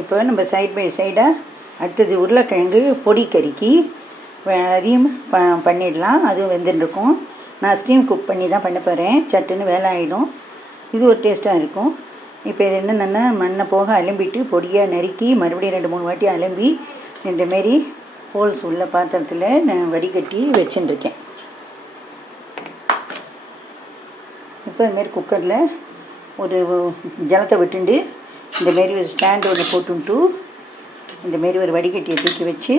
இப்போ நம்ம side by சைடாக அடுத்தது உருளைக்கிழங்கு பொடி கறிக்கு அதையும் பண்ணிடலாம். அதுவும் வெந்துட்டுருக்கும். நான் ஸ்டீம் குக் பண்ணி தான் பண்ண போகிறேன். சட்டுன்னு வேலை ஆகிடும். இது ஒரு டேஸ்ட்டாக இருக்கும். இப்போ இது என்னென்னா மண்ணை போக அலம்பிட்டு பொடியாக நறுக்கி மறுபடியும் 2-3 வாட்டி அலம்பி இந்தமாரி ஹோல்ஸ் உள்ள பாத்திரத்தில் நான் வடிகட்டி வச்சுட்டுருக்கேன். இப்போ இதுமாரி குக்கரில் ஒரு ஜலத்தை விட்டுண்டு இந்தமாரி ஒரு ஸ்டாண்டு ஒன்று போட்டுன்ட்டு இந்தமாரி ஒரு வடிகட்டியை தூக்கி வச்சு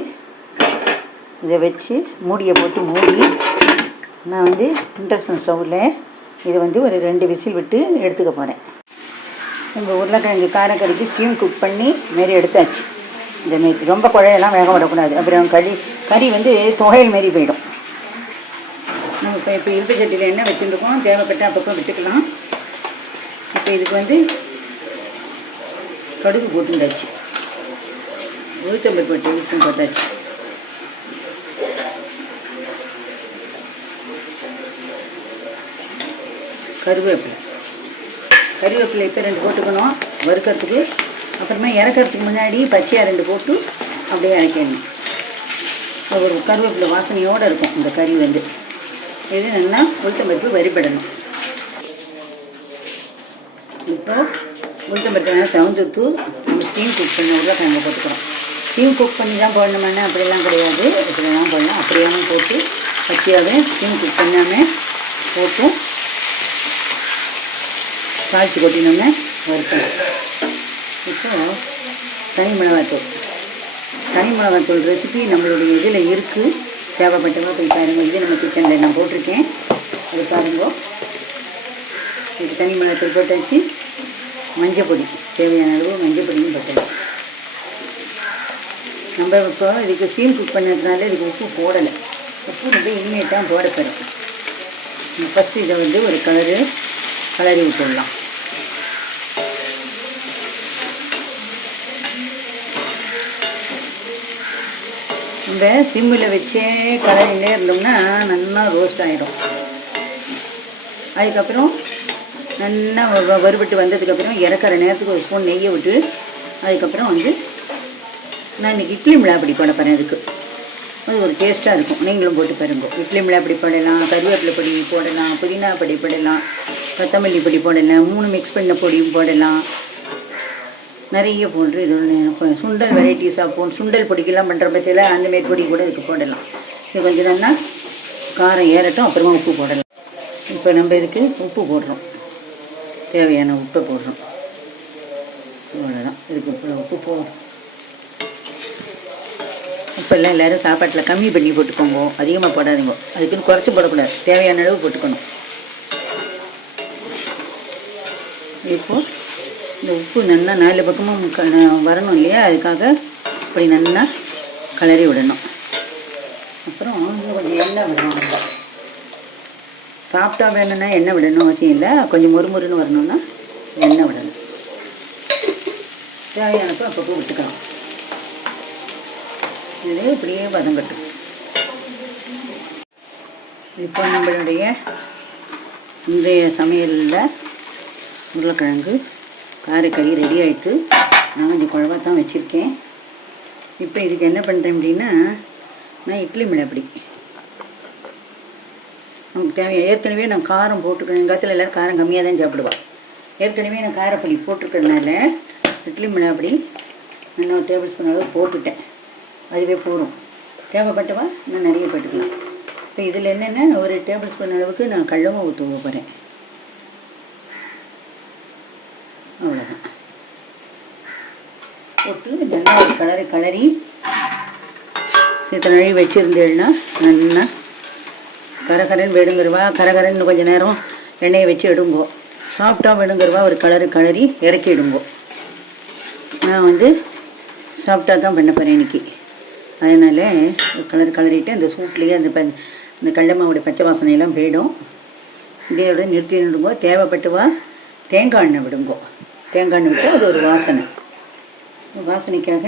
இதை வச்சு மூடியை போட்டு மூடி நான் இண்டக்ஷன் ஸ்டவ்வில் இதை ஒரு 2 விசில் விட்டு எடுத்துக்க போகிறேன். நம்ம உருளைக்கிழங்கு காரக்கறிக்கு ஸ்டீம் குக் பண்ணி மாரி எடுத்தாச்சு. இந்தமாரி ரொம்ப குழையெல்லாம் வேக விடக்கூடாது. அப்புறம் கறி துவையல் மாரி போயிடும். நம்ம இப்போ இருப்பு சட்டியில் எண்ணெய் வச்சுருக்கோம். தேவைப்பட்ட அப்பப்போ விட்டுக்கலாம். இப்போ இதுக்கு கடுகு போட்டுண்டாச்சு. உளுத்தம்பருப்பு டேஸ்ட்டும் போட்டாச்சு. கருவேப்பிலை இப்போ 2 போட்டுக்கணும் வறுக்கிறதுக்கு. அப்புறமா இறக்கிறதுக்கு முன்னாடி பச்சையாக 2 போட்டு அப்படியே இறக்கிடணும். ஒரு கருவேப்பிலை வாசனையோடு இருக்கும் இந்த கறி. இது நல்லா உளுத்தம்பருப்பு வரிபடணும். இப்போ உளுத்தம்பருப்பு நல்லா செவந்துட்டு நம்ம ஸ்டீம் குக் பண்ணி உருளைக்கிழங்கு போட்டுக்கிறோம். ஸ்டீம் குக் பண்ணி தான் போடணுமானே அப்படிலாம் கிடையாது. இப்படி தான் போடலாம். அப்படியாமல் போட்டு பச்சையாகவே ஸ்டீம் குக் பண்ணாமல் போட்டும் தாளித்து கொட்டினோம்னா வறுக்கணும். இப்போது தனி மிளகாத்தூள் ரெசிபி நம்மளுடைய இதில் இருக்குது. தேவைப்பட்டவா போய் பாருங்கள். இது நம்ம கிச்சனில் நான் போட்டிருக்கேன். அது பாருங்க. இது தனி மிளகாத்தூள் போட்டாச்சு. மஞ்சள் பொடி தேவையான அளவு மஞ்சள் பொடியும் போட்டாச்சு. நம்ம இப்போ இதுக்கு ஸ்டீம் குக் பண்ணதுனால இதுக்கு உப்பு போடலை. உப்பு இனிமேல் தான் போட போகிறேன். ஃபஸ்ட்டு இதை ஒரு கலரி விட்டுடலாம். இந்த சிம்மில் வச்சே கலரிலே இருந்தோம்னா நல்லா ரோஸ்ட் ஆகிடும். அதுக்கப்புறம் நல்லா வறுபட்டு வந்ததுக்கப்புறம் இறக்குற நேரத்துக்கு ஒரு ஸ்பூன் நெய்யை விட்டு அதுக்கப்புறம் நான் இன்றைக்கி இட்லி மிளகாப்பொடி போட போகிறேன். அதுக்கு அது ஒரு டேஸ்ட்டாக இருக்கும். நீங்களும் போட்டு பாருங்க. இட்லி மிளகாப்பொடி போடலாம், கருவேப்பிலை பொடி போடலாம், புதினா பொடி போடலாம், கொத்தமல்லி பொடி போடலாம், 3 மிக்ஸ் பண்ண பொடியும் போடலாம். நிறைய போட்டு இது சுண்டல் வெரைட்டிஸாக சுண்டல் பொடிக்கெல்லாம் பண்ணுற பட்சத்தில் அந்தமாரி பொடி கூட இதுக்கு போடலாம். இது கொஞ்சம் நல்லா காரம் ஏறட்டும். அப்புறமா உப்பு போடலாம். இப்போ நம்ம இதுக்கு உப்பு போடுறோம். தேவையான உப்பை போடுறோம். அவ்வளோதான். இதுக்கு உப்பு போடுறோம். உப்பெல்லாம் எல்லோரும் சாப்பாட்டில் கம்மி பண்ணி போட்டுக்கோங்க. அதிகமாக போடாதீங்க. அதுக்குன்னு குறைச்சி போடக்கூடாது. தேவையான அளவு போட்டுக்கணும். இப்போது இந்த உப்பு நல்லா 4 பக்கமும் வரணும் இல்லையா? அதுக்காக இப்படி நல்லா கலரி விடணும். அப்புறம் கொஞ்சம் எண்ணெய் விடணும். சாப்பிட்டா வேணும்னா எண்ணெய் விடணும் அவசியம் இல்லை. கொஞ்சம் மொறுமொறுன்னு வரணும்னா எண்ணெய் விடணும். தேவையானப்போ அப்பப்போ விட்டுக்கலாம். இது இப்படியே வதங்கட்டு. இப்போ நம்மளுடைய இன்றைய சமையலில் உருளைக்கிழங்கு காரக்கறி ரெடி ஆகிட்டு நான் கொஞ்சம் குழவா தான் வச்சுருக்கேன். இப்போ இதுக்கு என்ன பண்ணுறேன் அப்படின்னா நான் இட்லி மிளகாப்பொடி நமக்கு தேவை. ஏற்கனவே நான் காரம் போட்டுக்கிறேன். எங்கள் காலத்தில் எல்லோரும் காரம் கம்மியாக தான் சாப்பிடுவாள். ஏற்கனவே நான் காரப்பொடி போட்டிருக்கிறதுனால இட்லி மிளகாப்பொடி நான் 1 டேபிள் ஸ்பூன் அளவு போட்டுட்டேன். அதுவே போதும். தேவைப்பட்டவா நான் நிறைய போட்டுக்கலாம். இப்போ இதில் என்னென்னா 1 டேபிள் ஸ்பூன் அளவுக்கு நான் கடலை ஊற்ற போகிறேன். அவ்வளோதான். போட்டு நல்லா ஒரு கலரி சித்த நழி வச்சுருந்தேன்னா நல்லா கரகரன்னு வேணுங்கிறவா கரகரன்னு கொஞ்சம் நேரம் எண்ணெயை வச்சு எடுங்கோ. சாஃப்டாக வேணுங்கிறவா ஒரு கலரி இறக்கி எடுங்கோ. நான் சாஃப்டாக தான் பண்ண போகிறேன் இன்றைக்கி. அதனால் கலரிட்டு அந்த சூட்லேயே அந்த கடலை மாவுடைய பச்சை வாசனையெல்லாம் போயிடும். இதோட நிறுத்தி விடுங்கோ. தேவைப்பட்டுவா தேங்காய் எண்ணெய் விடுங்கோ. தேங்காய் எண்ணெய் விட்டு அது ஒரு வாசனைக்காக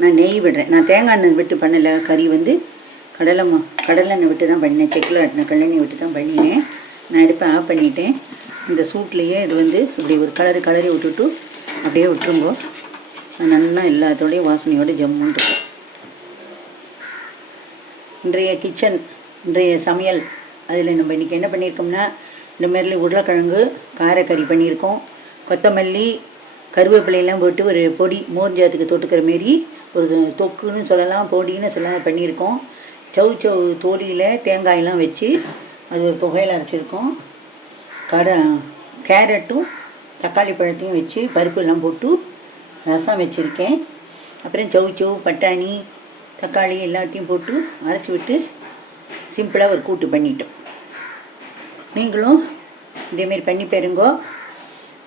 நான் நெய் விடுறேன். நான் தேங்காய் எண்ணெய் விட்டு பண்ணலை. கறி கடலெண்ணெய் விட்டு தான் பண்ணினேன். செக்கில் ஆட்டின கடலெண்ணெய் விட்டு தான் பண்ணினேன். நான் அடுப்பை ஆஃப் பண்ணிட்டேன். இந்த சூட்லேயே இது இப்படி ஒரு கலரி விட்டுட்டு அப்படியே விட்டுருங்கோ. நல்லா எல்லாத்தோடையும் வாசனையோடு ஜம்முன்னு இருக்கும். இன்றைய சமையல் அதில் நம்ம இன்றைக்கி என்ன பண்ணியிருக்கோம்னா, இந்த மாதிரி உருளைக்கிழங்கு காரக்கறி பண்ணியிருக்கோம். கொத்தமல்லி கருவேப்பிலையெல்லாம் போட்டு ஒரு பொடி மோர்ஜாத்துக்கு தொட்டுக்கிற மாரி ஒரு தொக்குன்னு சொல்லலாம், பொடின்னு சொல்லலாம் பண்ணியிருக்கோம். சவு தோடியில் தேங்காயெல்லாம் வச்சு அது ஒரு தொகையில் அரைச்சிருக்கோம். கேரட்டும் தக்காளி பழத்தையும் வச்சு பருப்பு எல்லாம் போட்டு ரசம் வச்சுருக்கேன். அப்புறம் சவு பட்டாணி தக்காளி எல்லாத்தையும் போட்டு அரைச்சி விட்டு சிம்பிளாக ஒரு கூட்டு பண்ணிட்டோம். நீங்களும் இதேமாரி பண்ணி பாருங்கோ.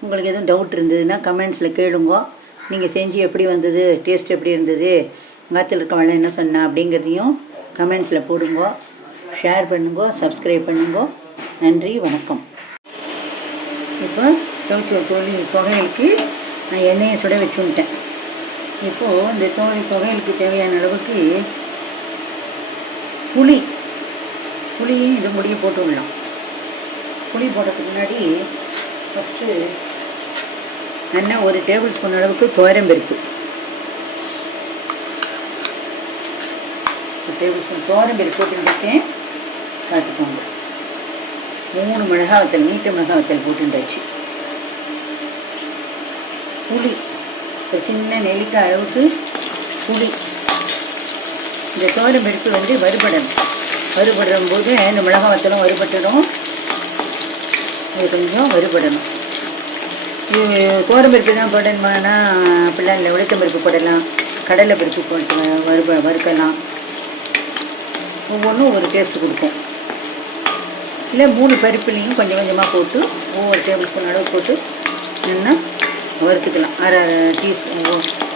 உங்களுக்கு எதுவும் டவுட் இருந்ததுன்னா கமெண்ட்ஸில் கேளுங்கோ. நீங்கள் செஞ்சு எப்படி வந்தது, டேஸ்ட் எப்படி இருந்தது, உங்கள் இருக்கவள என்ன சொன்னா அப்படிங்கிறதையும் கமெண்ட்ஸில் போடுங்கோ. ஷேர் பண்ணுங்கோ, சப்ஸ்கிரைப் பண்ணுங்கோ. நன்றி, வணக்கம். இப்போ சவுச்சோ தொகையலுக்கு நான் எண்ணெயை சுட வச்சுட்டேன். இப்போது இந்த தொகையலுக்கு தேவையான அளவுக்கு புளியும் இது முடிய போட்டு விடலாம். புளி போடுறதுக்கு முன்னாடி ஃபஸ்ட்டு நல்லா ஒரு டேபிள் ஸ்பூன் அளவுக்கு துவரம்பருப்பு, ஒரு டேபிள் ஸ்பூன் துவரம்பருப்பு போட்டுருக்கேன். பார்த்துக்கோங்க. 3 மிளகாய் வத்தல், நீட்ட மிளகாய் வத்தல் போட்டுண்டாச்சு. புளி ஒரு சின்ன நெல்லிக்காய் அளவுக்கு புளி. இந்த துவரம்பருப்பு வந்து வறுபடும் போது இந்த மிளகாய் வத்தலும் வறுபட்டுடும். அது கொஞ்சம் வறுபடணும். இது துவரம்பருப்பு தான் போடணுமானா அப்படிலாம் இல்லை. உளுத்தம்பருப்பு போடலாம், கடலை பருப்பு போட்டு வறுக்கலாம். ஒவ்வொன்றும் ஒரு டேஸ்ட்டு கொடுக்கும். இல்லை 3 பருப்புலேயும் கொஞ்சம் கொஞ்சமாக போட்டு ஒவ்வொரு டேபிள் ஸ்பூன் அளவு போட்டு நல்லா வறுத்துக்கலாம்.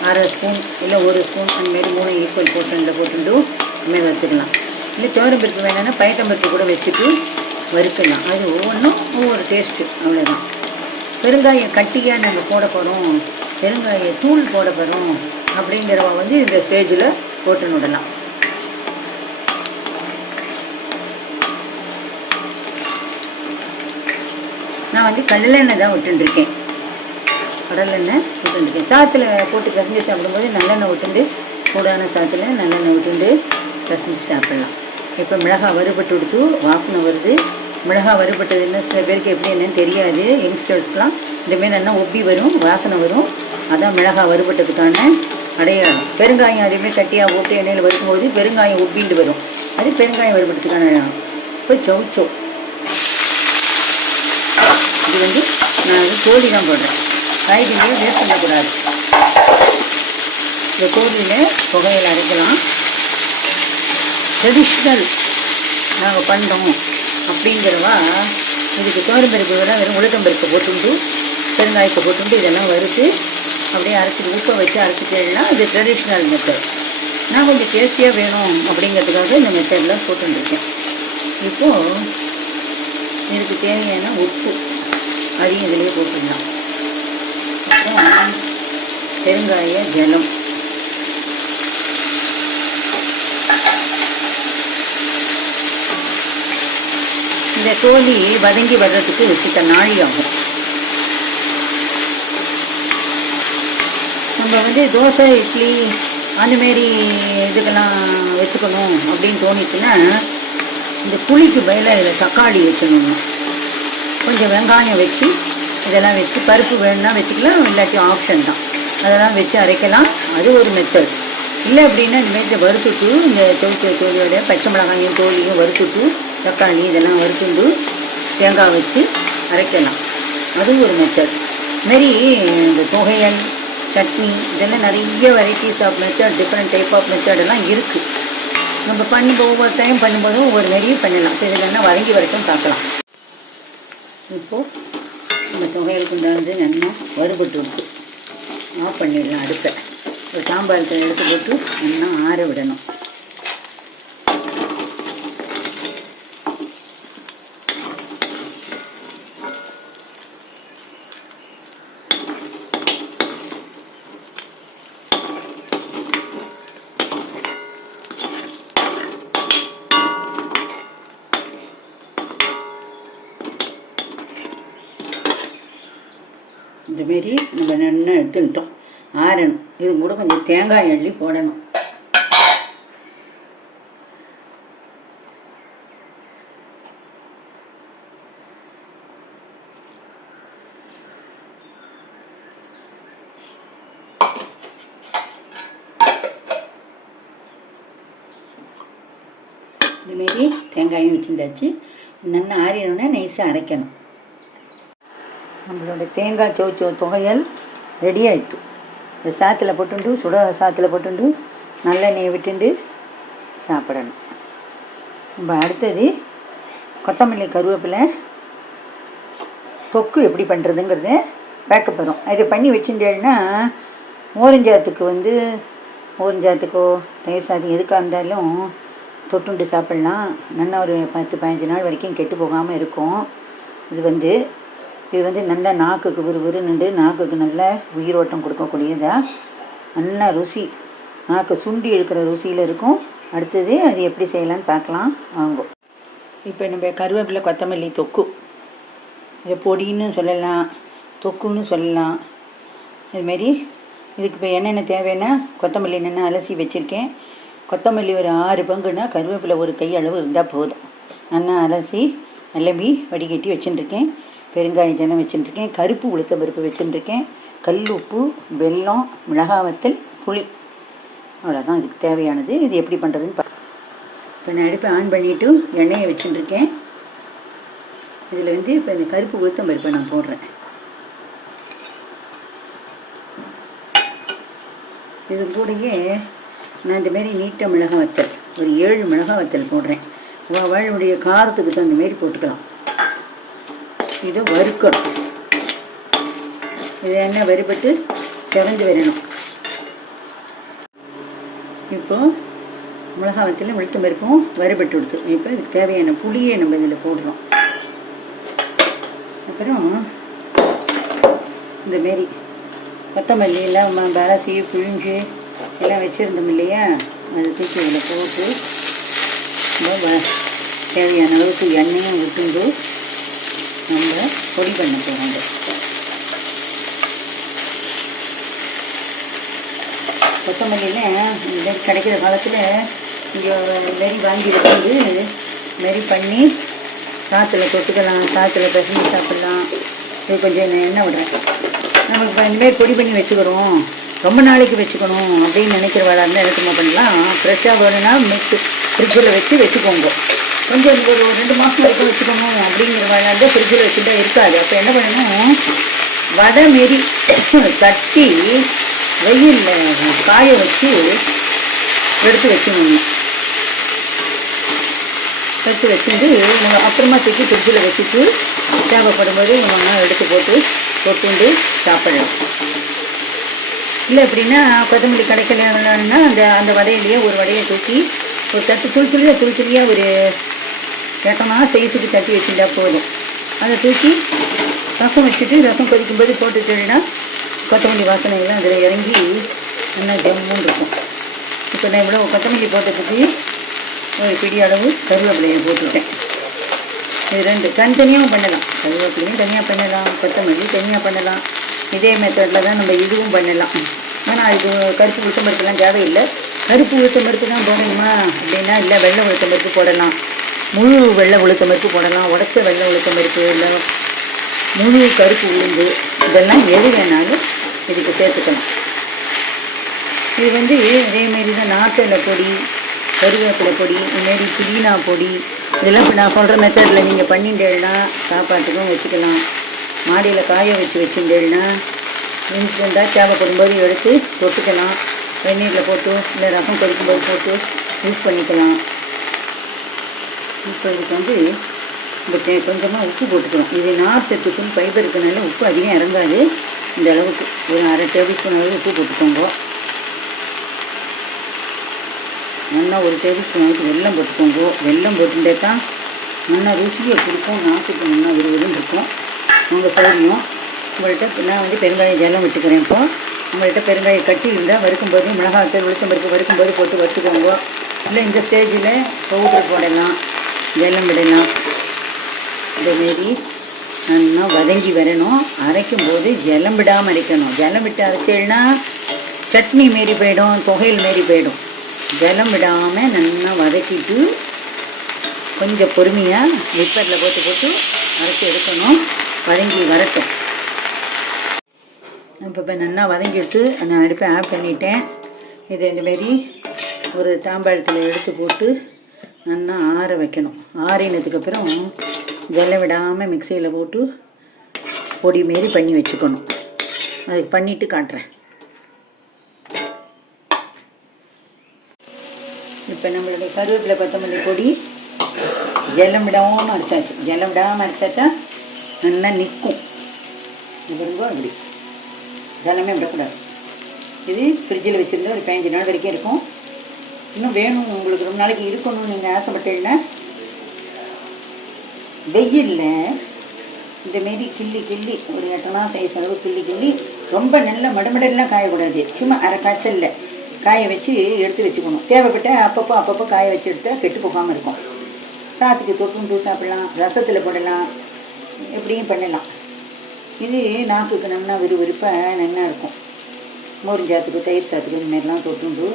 அரை ஸ்பூன் இல்லை 1 ஸ்பூன் அந்தமாரி 3 ஈக்குவல் போர்ஷனில் போட்டுட்டு அதுமாதிரி வறுத்துக்கலாம். இல்லை துவரம்பருப்பு வேணும்னா பயத்தம்பருப்பு கூட வச்சுட்டு வறுக்கலாம். அது ஒவ்வொன்றும் ஒவ்வொரு டேஸ்ட்டு, அவ்வளோதான். பெருங்காயம் கட்டியாக நாங்கள் போட போகிறோம், பெருங்காய தூள் போட போகிறோம் அப்படிங்கிறவ வந்து இந்த ஸ்டேஜில் போட்டு விடலாம். நான் வந்து கடலெண்ணெய் தான் விட்டுருக்கேன். சாத்தில் போட்டு கசிஞ்சு சாப்பிடும்போது நல்லெண்ணெய் விட்டுண்டு, சூடான சாத்தில் நல்லெண்ணெய் விட்டுண்டு கசிஞ்சு சாப்பிட்லாம். இப்போ மிளகாய் வறுபட்டு கொடுத்து வாசனை வருது. மிளகாய் வறுபட்டதுன்னு சில பேருக்கு எப்படி என்னன்னு தெரியாது. யங்ஸ்டர்ஸ்க்கெலாம் இந்தமாரி நல்லா ஒப்பி வரும், வாசனை வரும். அதான் மிளகாய் வறுபட்டதுக்கான அடையாளம். பெருங்காயம் அதேமாதிரி கட்டியாக போட்டு எண்ணெயில் வறுக்கும்போது பெருங்காயம் ஒப்பிண்டு வரும். அது பெருங்காயம் வறுபட்டதுக்கான அடையாளம். இப்போ சவுச்சோ இது வந்து நான் வந்து கோழி தான் போடுறேன். காய்கறியை வேஸ்ட் பண்ணக்கூடாது. இந்த கோழியில் புகையில் அரைக்கலாம். ட்ரெடிஷ்னல் நாங்கள் பண்ணுறோம் அப்படிங்கிறவா இதுக்கு துவரம்பருப்பு விட வெறும் உளுத்தம்பருப்பை போட்டுண்டு பெருங்காயத்தை போட்டுண்டு இதெல்லாம் வறுத்து அப்படியே அரைச்சிட்டு உப்பை வச்சு அரைச்சிட்டேன்னா இது ட்ரெடிஷ்னல் மெத்தட். நான் கொஞ்சம் டேஸ்டியாக வேணும் அப்படிங்கிறதுக்காக இந்த மெத்தடில் போட்டுருக்கேன். இப்போது இதுக்கு தேவையான உப்பு அதையும் இதிலேயே போட்டுடலாம். அப்புறம் பெருங்காய ஜலம், இந்த கோழி வதங்கி வர்றதுக்கு சித்த நாழி ஆகும். நம்ம வந்து தோசை இட்லி அந்தமாரி இதுக்கெல்லாம் வச்சுக்கணும் அப்படின்னு தோணிச்சுன்னா இந்த புளிக்கு பதிலாக இதில் தக்காளி வச்சுக்கணும். கொஞ்சம் வெங்காயம் வச்சு இதெல்லாம் வச்சு பருப்பு வேணும்னா வச்சுக்கலாம், இல்லாட்டி ஆப்ஷன் தான். அதெல்லாம் வச்சு அரைக்கலாம். அது ஒரு மெத்தட். இல்லை அப்படின்னா இந்தமாரி வறுத்துட்டு இந்த தோலியோட பச்சை மிளகாயும் தோலியும் வறுத்துட்டு தக்காளி இதெல்லாம் வறுத்துண்டு தேங்காய் வச்சு அரைக்கலாம். அதுவும் ஒரு மெத்தட். இதுமாரி இந்த தொகையல் சட்னி இதெல்லாம் நிறைய varieties of method, different type of மெத்தடெல்லாம் இருக்குது. நம்ம ஒவ்வொரு டைம் பண்ணும்போதும் ஒவ்வொரு மாதிரியும் பண்ணலாம். ஸோ இதில் என்ன வதங்கி வரைக்கும் பார்க்கலாம். இப்போது இந்த தொகையலுக்கு உண்டானது நல்லா வறுபட்டு விட்டு ஆஃப் பண்ணிடலாம் அடுப்பை. ஒரு சாம்பாரத்தில் எடுத்து போட்டு நல்லா ஆற விடணும். இந்தமாரி நம்ம நல்லா எடுத்துக்கிட்டோம். ஆறணும். இது கூட கொஞ்சம் தேங்காய் அள்ளி போடணும். இதுமாரி தேங்காயும் வச்சுருந்தாச்சு. நல்லா ஆறினோடனே நைஸாக அரைக்கணும். நம்மளோட தேங்காய் சோச்சோ துவையல் ரெடி ஆகிட்டு. இந்த சாத்தில் போட்டுண்டு சுட சாத்தில் போட்டுண்டு நல்லெண்ணெயை விட்டுண்டு சாப்பிடணும். நம்ம அடுத்தது கொத்தமல்லி கருவேப்பிலை தொக்கு எப்படி பண்ணுறதுங்கிறத பார்க்க போகிறோம். இதை பண்ணி வச்சுட்டேன்னா ஓரஞ்சாத்துக்கோ தயிர் சாதம் எதுக்காக இருந்தாலும் தொட்டுண்டு சாப்பிட்லாம். நல்லா ஒரு 10-15 நாள் வரைக்கும் கெட்டு போகாமல் இருக்கும். இது வந்து நல்லா நாக்குக்கு விறுவிறுன்னு நாக்குக்கு நல்ல உயிரோட்டம் கொடுக்கக்கூடியதாக நல்லா ருசி, நாக்கு சுண்டி இருக்கிற ருசியில் இருக்கும். அடுத்தது அது எப்படி செய்யலான்னு பார்க்கலாம் வாங்க. இப்போ நம்ம கருவேப்பிலை கொத்தமல்லி தொக்கு, இதை பொடின்னு சொல்லலாம், தொக்குன்னு சொல்லலாம். இதுமாரி இதுக்கு இப்போ என்னென்ன தேவைன்னா கொத்தமல்லி என்னென்ன அலசி வச்சுருக்கேன். கொத்தமல்லி ஒரு 6 பங்குன்னா கருவேப்பிலை ஒரு கை அளவு இருந்தால் போதும். நல்லா அலசி நல்லபி வடிகட்டி வச்சுட்டுருக்கேன். பெருங்காய ஜனம் வச்சுட்டுருக்கேன். கருப்பு உளுத்த பருப்பு வச்சுட்டுருக்கேன். கல் உப்பு, வெல்லம், மிளகாய் வத்தல், புளி, அவ்வளோதான் இதுக்கு தேவையானது. இது எப்படி பண்ணுறதுன்னு இப்போ நான் அடுப்பை ஆன் பண்ணிவிட்டு எண்ணெயை வச்சுட்டுருக்கேன். இதில் இப்போ இந்த கருப்பு உளுத்தம் பருப்பை நான் போடுறேன். இது கூடயே நான் இந்தமாரி நீட்ட மிளகாய் வத்தல் ஒரு 7 மிளகாய் வத்தல் போடுறேன். வாழையுடைய காரத்துக்கு தகுந்த மாரி போட்டுக்கலாம். இதை வறுக்கணும். இது என்ன வறுபட்டு செவந்து வரணும். இப்போ மிளகாய் வத்தலும் உளுத்தம் பருப்பும் வறுபட்டு கொடுத்து இப்போ இதுக்கு தேவையான புளியை நம்ம இதில் போடுறோம். அப்புறம் இந்தமாரி கொத்தமல்லி எல்லாம் பரசி புழிஞ்சு எல்லாம் வச்சுருந்தோம் இல்லையா, அதை தூக்கி இதில் போட்டு தேவையான அளவுக்கு எண்ணெயும் விட்டுண்டு நம்ம பொடி பண்ண போகிறாங்க. கொத்தமல்லியில் இந்த கிடைக்கிற காலத்தில் இங்கே மாரி வாங்கி வச்சுருந்து மாரி பண்ணி சாத்தில் தொட்டுக்கலாம், சாத்தில் பிசைஞ்சு சாப்பிட்லாம். இது கொஞ்சம் எண்ணெய் விடுறேன். நமக்கு இப்போ இந்தமாரி பொடி பண்ணி வச்சுக்கிறோம், ரொம்ப நாளைக்கு வச்சுக்கணும் அப்படின்னு நினைக்கிறவாளாக இருந்தால் என்ன பண்ணலாம், ஃப்ரெஷ்ஷாக வேணும்னா ஃப்ரிட்ஜில் வச்சுக்கோங்க. கொஞ்சம் ஒரு 2 மாதம் வரைக்கும் வச்சுக்கணும் அப்படிங்கிறவாளாக இருந்தால் ஃப்ரிட்ஜில் வச்சுட்டா இருக்காது. அப்போ என்ன பண்ணணும், வடை மாரி தட்டி வெயிலில் காய வச்சு எடுத்து வச்சுக்கணும். எடுத்து வச்சுட்டு அப்புறமா தூக்கி ஃப்ரிட்ஜில் வச்சுட்டு தேவைப்படும் போது நம்ம எடுத்து போட்டு தொட்டுண்டு சாப்பிடலாம். இல்லை அப்படின்னா கொத்தமல்லி கிடைக்கலன்னா அந்த வடையிலேயே ஒரு வடையை தூக்கி ஒரு தட்டு துளி ஒரு எட்டமாக சைஸுக்கு தட்டி வச்சுட்டா போதும். அதை தூக்கி ரசம் வச்சுட்டு ரசம் கொதிக்கும்போது போட்டுட்டோம்னா கொத்தமல்லி வாசனைலாம் அதில் இறங்கி நல்லா ஜம்முன்னு இருக்கும். இப்போ நான் இவ்வளோ கொத்தமல்லி போட்டதுக்கு ஒரு பிடி அளவு கருவேப்பிலையை போட்டுவிட்டேன். இது 2 தனித்தனியாகவும் பண்ணலாம். கருவேப்பிலையும் தனியாக பண்ணலாம், கொத்தமல்லி தனியாக பண்ணலாம். இதே மெத்தடில் தான் நம்ம இதுவும் பண்ணலாம். ஆனால் இது கருப்பு உளுத்தம் பருப்புலாம் தேவையில்லை. கருப்பு உளுத்தம் பருப்பு தான் போடணுமா அப்படின்னா இல்லை, வெள்ளை உளுத்தம் பருப்பு போடலாம், முழு வெள்ளை உளுத்தம் பருப்பு போடலாம், உடச்ச வெள்ளை உளுத்தம் பருப்பு, இல்லை முழு கருப்பு உளுந்து, இதெல்லாம் எது வேணாலும் இதுக்கு சேர்த்துக்கலாம். இது இதேமாரி தான் நாட்டலை பொடி, கருவேப்பிலை பொடி, இதுமாரி புதினா பொடி, இதெல்லாம் இப்போ நான் சொல்கிற மெத்தடில் நீங்கள் பண்ணிட்டேன்னா சாப்பாட்டுக்கும் வச்சுக்கலாம். மாடியில் காய வச்சுட்டேன்னா இன்ஸ்டண்ட்டாக தேவைப்படும்போது எடுத்து தொட்டுக்கலாம். வெந்நீரில் போட்டு இல்லை ரசம் கொதிக்கும்போது போட்டு யூஸ் பண்ணிக்கலாம். இப்போ இதுக்கு இந்த கொஞ்சமாக உப்பு போட்டுக்கிறோம். இது நார் சத்துக்கும் ஃபைபர் இருக்கிறனால உப்பு அதிகம் இறங்காது. இந்த அளவுக்கு ஒரு 1/2 டேபிள் ஸ்பூன் அளவு உப்பு போட்டுக்கோங்க. நல்லா 1 டேபிள் ஸ்பூன் அளவுக்கு வெல்லம் போட்டுக்கோங்க. வெல்லம் போட்டுட்டே தான் நல்லா ருசியை கொடுக்கும், நாட்டுக்கு நல்லா விறுவிறுன்னு இருக்கும். உங்கள் சௌரியம். உங்கள்கிட்ட நான் பெருங்காயம் ஜலம் விட்டுக்கிறேன். இப்போ உங்கள்கிட்ட பெருங்காயம் கட்டி இருந்தால் வறுக்கும்போது மிளகாத்தூள் உளுத்தம் பருப்பு வறுக்கும்போது போட்டு வறுத்துக்கோங்க. இல்லை இந்த ஸ்டேஜில் பவுடர் போடலாம், ஜலம் விடலாம். இதேமாரி நல்லா வதங்கி வரணும். அரைக்கும் போது ஜலம் விடாமல் அரைக்கணும். ஜலம் விட்டு அரைச்சேன்னா சட்னி மாரி போயிடும், புகையில் மாரி போயிடும். ஜலம் விடாமல் நல்லா வதக்கிட்டு கொஞ்சம் பொறுமையாக மிக்சரில் போட்டு அரைச்சி எடுக்கணும். வதங்கி வரட்டும். இப்போ நல்லா வதங்கிட்டு நான் அடுப்பை ஆஃப் பண்ணிட்டேன். இதை இந்தமாரி ஒரு தாம்பாளத்தில் எடுத்து போட்டு நல்லா ஆற வைக்கணும். ஆறினதுக்கப்புறம் ஜலம் விடாமல் மிக்சியில் போட்டு பொடி மாரி பண்ணி வச்சுக்கணும். அதுக்கு பண்ணிவிட்டு காட்டுறேன். இப்போ நம்மளுடைய கருவேப்பிலை கொத்தமல்லி பொடி ஜலம் விடாமல் அரைச்சாச்சு. ஜலம் விடாமல் அரைச்சாச்சா நல்லா நிற்கும். பாருங்க, அப்படி ஜலமே விடக்கூடாது. இது ஃப்ரிட்ஜில் வச்சுருந்தா ஒரு 15 நாள் வரைக்கும் இருக்கும். இன்னும் வேணும் உங்களுக்கு, ரொம்ப நாளைக்கு இருக்கணும்னு நீங்கள் ஆசைப்பட்டீங்கன்னா வெயிலில் இந்தமாரி கிள்ளி ஒரு 8 சைஸ் அளவு கிள்ளி ரொம்ப நல்ல மடமடலாம் காயக்கூடாது. சும்மா அரை காய்ச்சலில் காய வச்சு எடுத்து வச்சுக்கணும். தேவைப்பட்ட அப்பப்போ காய வச்சு எடுத்தால் கெட்டு போகாமல் இருக்கும். சாத்துக்கு தொட்டு சாப்பிடலாம், ரசத்தில் போடலாம், எப்படியும் பண்ணலாம். இது நாக்குக்கு நல்லா விறுவிறுப்பாக நல்லா இருக்கும். மோர் சாத்துக்கு, தயிர் சாத்துக்கு இதுமாரிலாம் தொட்டு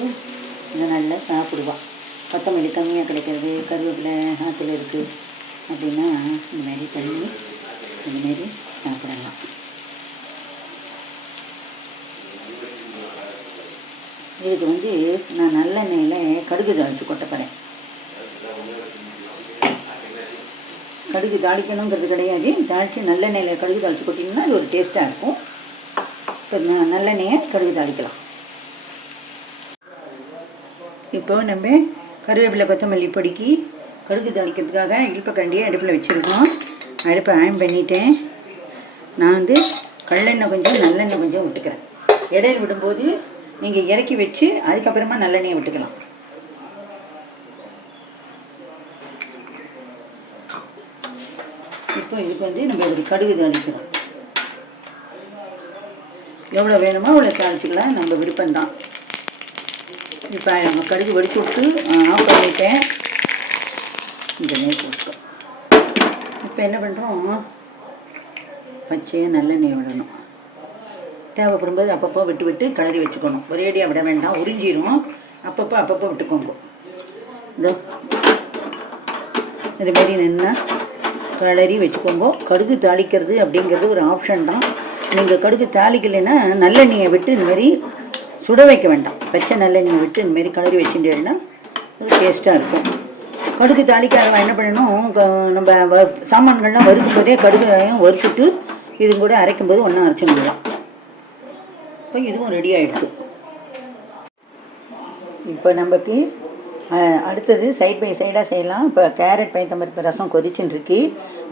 இதை நல்லா சாப்பிடுவான். கொத்தமல்லி கம்மியாக கிடைக்கிறது, கருவேப்பிலை ஆற்றுல இருக்குது அப்படின்னா இதுமாரி பண்ணி இதுமாரி சாப்பிடலாம். இதுக்கு நான் நல்லெண்ணெயில் கடுகு தாளித்து கொட்ட போகிறேன். கடுகு தாளிக்கணுங்கிறது கிடையாது. தாளித்து நல்லெண்ணெயில் கடுகு தாளித்து கொட்டிங்கன்னா அது ஒரு டேஸ்ட்டாக இருக்கும். இப்போ நல்லெண்ணெயை கடுகு தாளிக்கலாம். இப்போ நம்ம கருவேப்பிலை கொத்தமல்லி பொடிக்கு கடுகு தாளிக்கிறதுக்காக இழுப்பக்கண்டியை அடுப்பில் வச்சுருக்கோம். அடுப்பை ஆன் பண்ணிட்டேன். நான் கல்லெண்ணெய் கொஞ்சம் நல்லெண்ணெய் கொஞ்சம் விட்டுக்கிறேன். இடையில விடும்போது நீங்கள் இறக்கி வச்சு அதுக்கப்புறமா நல்லெண்ணெயை விட்டுக்கலாம். இப்போ இதுக்கு நம்ம ஒரு கடுகு தாளிக்கிறோம். எவ்வளோ வேணுமோ அவ்வளோ தாளிச்சிக்கலாம், நம்ம விருப்பம்தான். இப்போ நம்ம கடுகு வடிச்சு விட்டு ஆஃப் பண்ணிட்டேன். இந்த நெய் போட்டோம். இப்போ என்ன பண்ணுறோம், பச்சையாக நல்லெண்ணெய் விடணும். தேவைப்படும்போது அப்பப்போ விட்டு கிளறி வச்சுக்கணும். ஒரேடியாக விட வேண்டாம், உறிஞ்சிடும். அப்பப்போ விட்டுக்கோங்க. இதோ இதுமாரி நின்னா கிளறி வச்சுக்கோங்க. கடுகு தாளிக்கிறது அப்படிங்கிறது ஒரு ஆப்ஷன் தான். நீங்கள் கடுகு தாளிக்கலைன்னா நல்லெண்ணெயை விட்டு இதுமாரி சுட வைக்க வேண்டாம். பச்சை நல்லெண்ணெயை விட்டு இந்தமாரி கிளறி வச்சுட்டேன்னா டேஸ்ட்டாக இருக்கும். கடுகு தாளிக்காதவன் என்ன பண்ணணும், நம்ம சாமான்கள்லாம் வறுக்கும் போதே கடுகையும் வறுத்துட்டு இது கூட அரைக்கும்போது ஒன்றா அரைச்சிடலாம். இப்போ இதுவும் ரெடி ஆகிடுச்சு. இப்போ நமக்கு அடுத்தது சைட் பை சைடாக செய்யலாம். இப்போ கேரட் பயத்தம்பருப்பு ரசம் கொதிச்சுன்னு இருக்கு.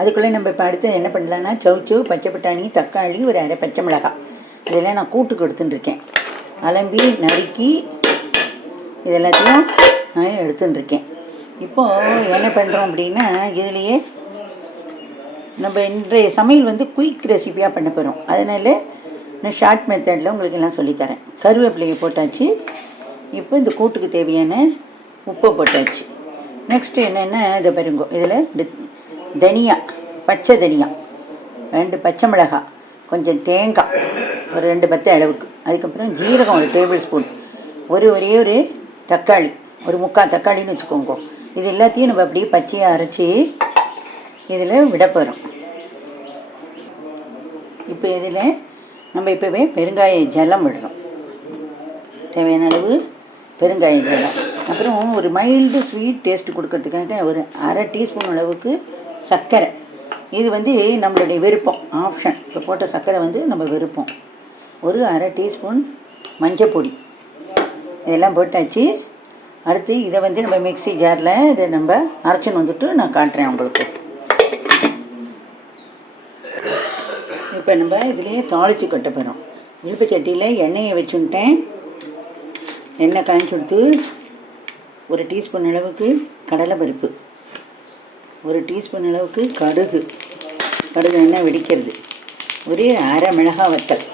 அதுக்குள்ளே நம்ம இப்போ அடுத்தது என்ன பண்ணலான்னா சவுச்சு, பச்சை பட்டாணி, தக்காளி, ஒரு அரை பச்சை மிளகாய் இதெல்லாம் நான் கூட்டுக்கு எடுத்துட்டுருக்கேன். அலம்பி நறுக்கி இது எல்லாத்தையும் நான் எடுத்துட்டுருக்கேன். இப்போது என்ன பண்ணுறோம் அப்படின்னா இதுலேயே நம்ம இன்றைய சமையல் குயிக் ரெசிப்பியாக பண்ண போகிறோம். அதனால் நான் ஷார்ட் மெத்தடில் உங்களுக்கு எல்லாம் சொல்லித்தரேன். கருவேப்பிலையை போட்டாச்சு. இப்போ இந்த கூட்டுக்கு தேவையான உப்பு போட்டாச்சு. நெக்ஸ்ட்டு என்னென்ன இதை பாருங்க, இதில் தனியா, பச்சை தனியா, 2 பச்சை மிளகாய், கொஞ்சம் தேங்காய் ஒரு 2 பத்தை அளவுக்கு, அதுக்கப்புறம் ஜீரகம் 1 டேபிள் ஸ்பூன், ஒரே ஒரு தக்காளி, ஒரு 3/4 தக்காளின்னு வச்சுக்கோங்க. இது எல்லாத்தையும் நம்ம அப்படியே பச்சையாக அரைச்சி இதில் விட போகிறோம். இப்போ இதில் நம்ம இப்போவே பெருங்காய ஜலம் விடுறோம். தேவையான அளவு பெருங்காய ஜலம். அப்புறம் ஒரு மைல்டு ஸ்வீட் டேஸ்ட் கொடுக்கறதுக்காக ஒரு அரை டீஸ்பூன் அளவுக்கு சர்க்கரை. இது நம்மளுடைய விருப்பம், ஆப்ஷன். இப்போ போட்ட சர்க்கரை நம்ம விருப்பம். ஒரு அரை டீஸ்பூன் மஞ்சள் பொடி இதெல்லாம் போட்டாச்சு. அடுத்து இதை நம்ம மிக்ஸி ஜாரில் இதை நம்ம அரைச்சின்னு நான் காட்டுறேன் உங்களுக்கு. இப்போ நம்ம இதுலேயே தாளித்து கட்ட போகிறோம். இழுப்பு சட்டியில் எண்ணெயை வச்சுட்டேன். எண்ணெய் காய்ச்சி கொடுத்து ஒரு டீஸ்பூன் அளவுக்கு கடலைப்பருப்பு, ஒரு டீஸ்பூன் அளவுக்கு கடுகு எண்ணெய் வெடிக்கிறது, ஒரு அரை மிளகாய் வத்தல்,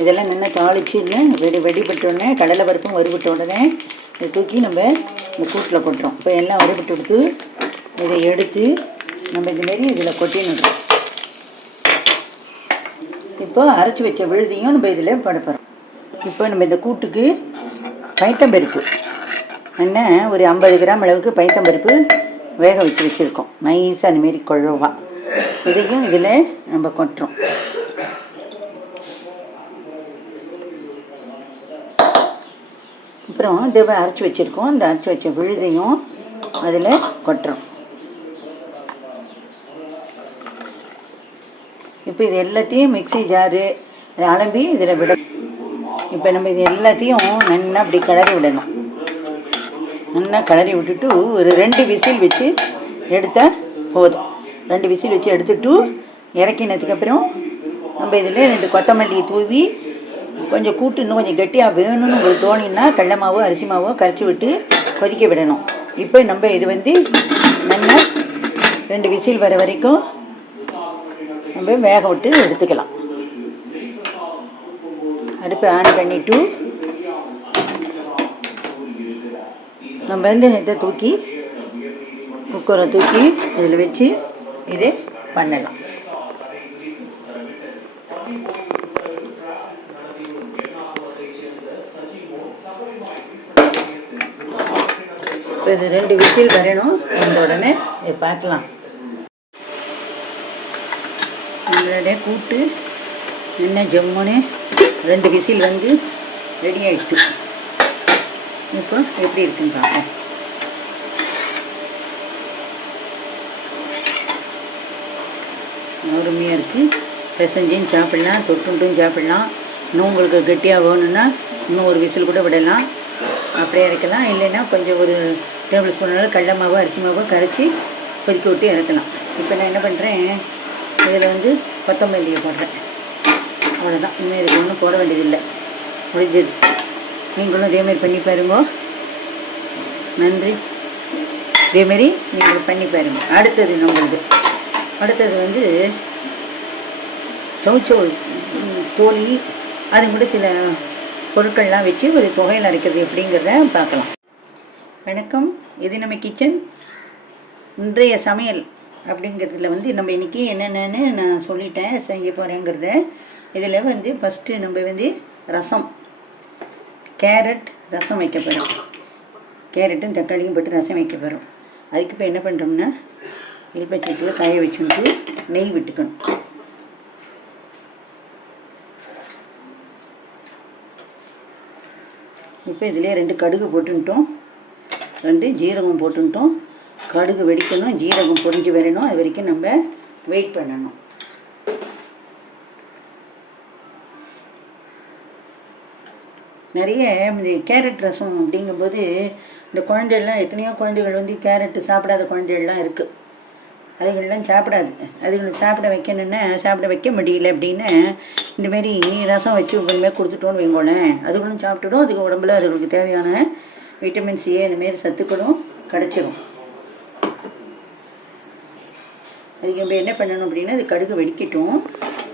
இதெல்லாம் நல்லா தாளித்து இல்லை வெடிப்பட்டோடனே கடலைப்பருப்பும் வறுபட்ட உடனே இதை தூக்கி நம்ம இந்த கூட்டில் கொட்டுறோம். இப்போ எல்லாம் வறுபட்டு கொடுத்து இதை எடுத்து நம்ம இந்தமாரி இதில் கொட்டினுடுறோம். இப்போ அரைச்சி வச்ச விழுதியும் நம்ம இதில் போட போகிறோம். இப்போ நம்ம இந்த கூட்டுக்கு பைத்தம்பருப்பு என்ன ஒரு 50 கிராம் அளவுக்கு பைத்தம்பருப்பு வேக வச்சு வச்சுருக்கோம். நைஸாக அந்தமாரி குழவா இதையும் இதில் நம்ம கொட்டுறோம். அப்புறம் இதை அரைச்சி வச்சுருக்கோம். இந்த அரைச்சி வச்ச விழுதையும் அதில் கொட்டுறோம். இப்போ இது எல்லாத்தையும் மிக்ஸி ஜாரு அலம்பி இதில் விட. இப்போ நம்ம இது எல்லாத்தையும் நல்லா அப்படி கிளறி விடணும். நல்லா கிளறி விட்டுட்டு ஒரு 2 விசில் வச்சு எடுத்தால் போதும். 2 விசில் வச்சு எடுத்துட்டு இறக்கினதுக்கப்புறம் நம்ம இதில் 2 கொத்தமல்லி தூவி கொஞ்சம் கூட்டு இன்னும் கொஞ்சம் கெட்டியாக வேணும்னு உங்களுக்கு தோணினா கடலை மாவோ அரிசி மாவோ கரைச்சி விட்டு கொதிக்க விடணும். இப்போ நம்ம இது நல்லா 2 விசில் வர வரைக்கும் நம்ம வேக விட்டு எடுத்துக்கலாம். அடுப்பை ஆன் பண்ணிவிட்டு நம்ம இதை தூக்கி குக்கரை தூக்கி இதில் வச்சு இதை பண்ணலாம். இப்போ இது 2 விசில் வரணும். வந்த உடனே இதை பார்க்கலாம். நம்மளுடைய கூட்டு என்ன ஜம்முன்னு 2 விசில் ரெடி ஆகிட்டு. இப்போ எப்படி இருக்குன்னு பார்ப்போம். அருமையாக இருக்குது. பிசைஞ்சும் சாப்பிட்லாம், தொட்டுட்டும் சாப்பிட்லாம். இன்னும் உங்களுக்கு கெட்டியாக வேணும்னா இன்னும் ஒரு விசில் கூட விடலாம். அப்படியே இறக்கலாம். இல்லைன்னா கொஞ்சம் ஒரு டேபிள் ஸ்பூன் அளவு கடலை மாவோ அரிசி மாவோ கரைச்சி கொதிக்க விட்டு இறக்கலாம். இப்போ நான் என்ன பண்ணுறேன், இதில் கொத்தமல்லியை போடுறேன். அவ்வளோதான். இனிமேல் இதுக்கு ஒன்றும் போட வேண்டியதில்லை. முடிஞ்சது. நீங்களும் இதேமாரி பண்ணி பாருங்க. நன்றி. இதேமாரி நீங்கள் பண்ணி பாருங்க. அடுத்தது சௌச்சௌ தோலி அது கூட சில பொருட்கள்லாம் வச்சு ஒரு தொகையில் அரைக்கிறது எப்படிங்கிறத பார்க்கலாம். வணக்கம். இது நம்ம கிச்சன். இன்றைய சமையல் அப்படிங்கிறதுல நம்ம இன்றைக்கி என்னென்னு நான் சொல்லிட்டேன் செய்ய போகிறேங்கிறத. இதில் ஃபஸ்ட்டு நம்ம ரசம், கேரட் ரசம் வைக்க போகிறோம். கேரட்டும் தக்காளியும் போட்டு ரசம் வைக்க போகிறோம். அதுக்கு இப்போ என்ன பண்ணுறோம்னா, இல்பச்சத்தில் காய வச்சுட்டு நெய் விட்டுக்கணும். இப்போ இதிலே 2 கடுகு போட்டுட்டோம், 2 ஜீரகம் போட்டுட்டோம். கடுகு வெடிக்கணும், ஜீரகம் பொரிஞ்சு வரணும். அது வரைக்கும் நம்ம வெயிட் பண்ணணும். நிறைய இந்த கேரட் ரசம் அப்படிங்கும்போது இந்த குழந்தைகள்லாம் எத்தனையோ குழந்தைகள் கேரட்டு சாப்பிடாத குழந்தைகள்லாம் இருக்குது. அதுகளெலாம் சாப்பிடாது. அதுங்களுக்கு சாப்பிட வைக்கணுன்னா சாப்பிட வைக்க முடியல அப்படின்னா இந்தமாரி ரசம் வச்சு இந்தமாரி கொடுத்துட்டோன்னு வைங்களேன், அதுகளும் சாப்பிட்டுடும். அதுக்கு உடம்புல அதுகளுக்கு தேவையான விட்டமின் சி இந்தமாரி சத்துக்களும் கிடச்சிடும். அதுக்கு நம்ம என்ன பண்ணணும் அப்படின்னா, அது கடுகு வெடிக்கட்டும்.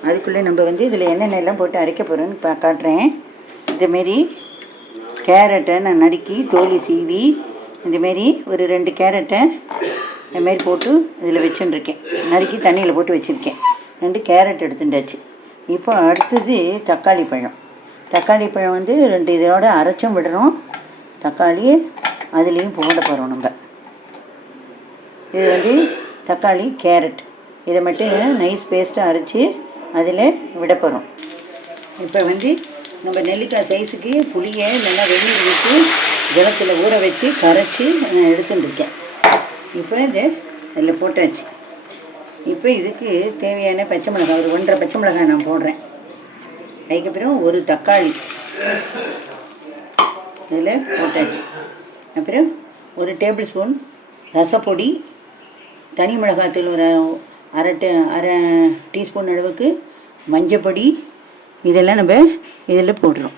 அதுக்குள்ளே நம்ம இதில் என்னென்னலாம் போட்டு அரைக்க போகிறோன்னு காட்டுறேன். இந்தமாரி கேரட்டை நான் நறுக்கி தோலி சீவி இந்தமாரி ஒரு 2 கேரட்டை இந்தமாரி போட்டு இதில் வச்சுருக்கேன். நறுக்கி தண்ணியில் போட்டு வச்சுருக்கேன். 2 கேரட் எடுத்துட்டாச்சு. இப்போ அடுத்தது தக்காளி பழம். தக்காளி பழம் 2 இதோட அரைச்சும் விடுறோம். தக்காளி அதுலேயும் போட போகிறோம் நம்ம. இது தக்காளி கேரட் இதை மட்டும் நைஸ் பேஸ்ட்டாக அரைச்சி அதில் விட போகிறோம். இப்போ நம்ம நெல்லிக்காய் சைஸுக்கு புளியை நல்லா வெந்நீர் விட்டு ஜலத்தில் ஊற வச்சு கரைச்சி நான் எடுத்துட்டுருக்கேன். இப்போ இதில் போட்டாச்சு. இப்போ இதுக்கு தேவையான பச்சை மிளகாய் ஒரு 1.5 பச்சை மிளகாய் நான் போடுறேன். அதுக்கப்புறம் ஒரு தக்காளி இதில் போட்டாச்சு. அப்புறம் ஒரு டேபிள் ஸ்பூன் ரசப்பொடி, தனி மிளகாய்த்தூள் ஒரு அரை டீஸ்பூன் அளவுக்கு மஞ்சப்பொடி, இதெல்லாம் நம்ம இதில் போடுறோம்.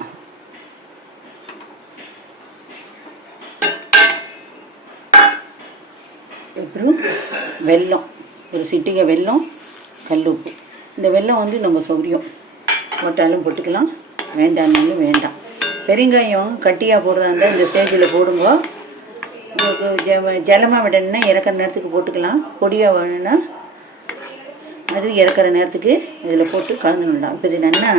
அப்புறம் வெல்லம், ஒரு சிட்டிகை வெல்லம், கல் உப்பு. இந்த வெல்லம் நம்ம சௌரியம் போட்டாலும் போட்டுக்கலாம், வேண்டாம்னாலும் வேண்டாம். பெருங்காயம் கட்டியாக போடுறதா இருந்தால் இந்த ஸ்டேஜில் போடுங்க. உங்களுக்கு ஜலமாக விடணுன்னா இறக்குற நேரத்துக்கு போட்டுக்கலாம். பொடியாக வேணும்னா அதுவும் இறக்குற நேரத்துக்கு இதில் போட்டு கலந்துடலாம். இப்போ இது நல்லா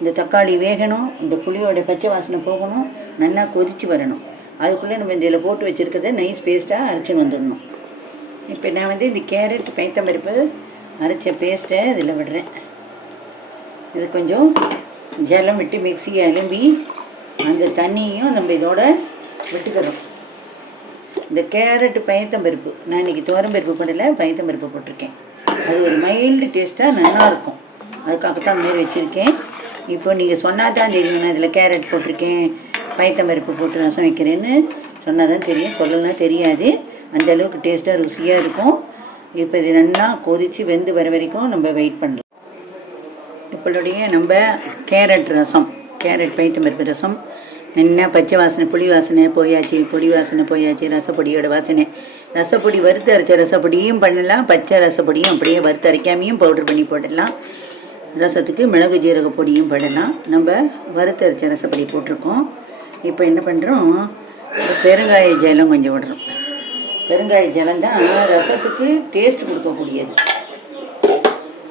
இந்த தக்காளி வேகணும், இந்த புளியோட பச்சை வாசனை போகணும், நல்லா கொதித்து வரணும். அதுக்குள்ளே நம்ம இதில் போட்டு வச்சுருக்கிறத நைஸ் பேஸ்ட்டாக அரைச்சின்னு வந்துடணும். இப்போ நான் வந்து இந்த கேரட் பைத்தம்பருப்பு அரைச்ச பேஸ்ட்டை இதில் விடுறேன். இது கொஞ்சம் ஜலம் விட்டு மிக்சியை அலும்பி அந்த தண்ணியும் நம்ம இதோட விட்டுக்கிறோம். இந்த கேரட்டு பைத்தம்பருப்பு நான் இன்றைக்கி துவரம்பருப்பு போடலை, பைத்தம்பருப்பு போட்டிருக்கேன். அது ஒரு மைல்டு டேஸ்ட்டாக நல்லாயிருக்கும். அதுக்காகத்தான் மாரி வச்சுருக்கேன். இப்போ நீங்கள் சொன்னால் தான் தெரியும், நான் இதில் கேரட் போட்டிருக்கேன், பைத்தம்பருப்பு போட்டு ரசம் வைக்கிறேன்னு சொன்னால் தான் தெரியும், சொல்லலாம் தெரியாது. அந்தளவுக்கு டேஸ்ட்டாக ருசியாக இருக்கும். இப்போ இது நல்லா கொதித்து வெந்து வர வரைக்கும் நம்ம வெயிட் பண்ணலாம். இப்பளுடைய நம்ம கேரட் ரசம், கேரட் பைத்தம்பருப்பு ரசம் நல்லா பச்சை வாசனை, புளி வாசனை போயாச்சு, பொடி வாசனை போயாச்சு, ரசப்பொடியோட வாசனை. ரசப்பொடி வறுத்து அரைச்ச ரசப்பொடியும் பண்ணலாம், பச்சை ரசப்பொடியும் அப்படியே வறுத்து அரைக்காமையும் பவுடர் பண்ணி போடலாம். ரசத்துக்கு மிளகு ஜீரக பொடியும் போடலாம். நம்ம வறுத்து அரைச்ச ரசப்பொடி போட்டிருக்கோம். இப்போ என்ன பண்ணுறோம், பெருங்காய ஜலம் கொஞ்சம் விடுறோம். பெருங்காய ஜலம் தான் ரசத்துக்கு டேஸ்ட் கொடுக்கக்கூடியது.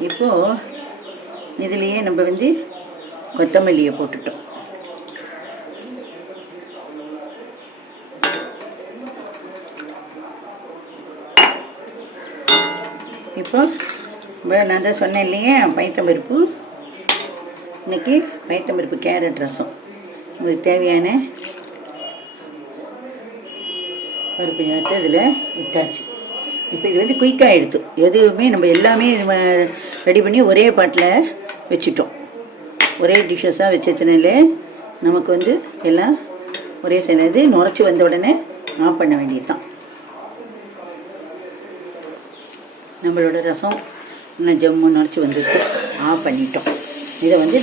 இப்போது இதுலேயே நம்ம வந்து கொத்தமல்லியை போட்டுட்டோம். இப்போ நான் தான் சொன்னேன் இல்லையே, பைத்தம்பருப்பு இன்றைக்கி பைத்தம்பருப்பு கேரட் ரசம். உங்களுக்கு தேவையான பருப்பு எடுத்து இதில் விட்டாச்சு. இப்போ இது வந்து குயிக்காக எடுத்து எதுவுமே நம்ம எல்லாமே ரெடி பண்ணி ஒரே பாட்டில் வச்சுட்டோம். ஒரே டிஷ்ஷஸாக வச்சதுனால நமக்கு வந்து எல்லாம் ஒரே சேர்ந்தது. நுரைச்சி வந்த உடனே ஆஃப் பண்ண வேண்டியது தான். நம்மளோட ரசம் இன்னும் ஜம்மு நுரைச்சி வந்துட்டு ஆஃப் பண்ணிட்டோம். இதை வந்து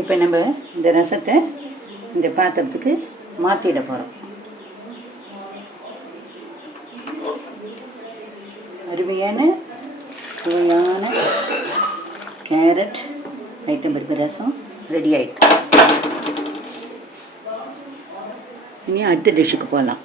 இப்போ நம்ம இந்த ரசத்தை இந்த பாத்திரத்துக்கு மாற்றிட போகிறோம். அருமையான சுவையான கேரட் பைத்தம்பருப்பு ரசம் ரெடி ஆகிட்டு. இனி அடுத்த டிஷ்ஷுக்கு போகலாம்.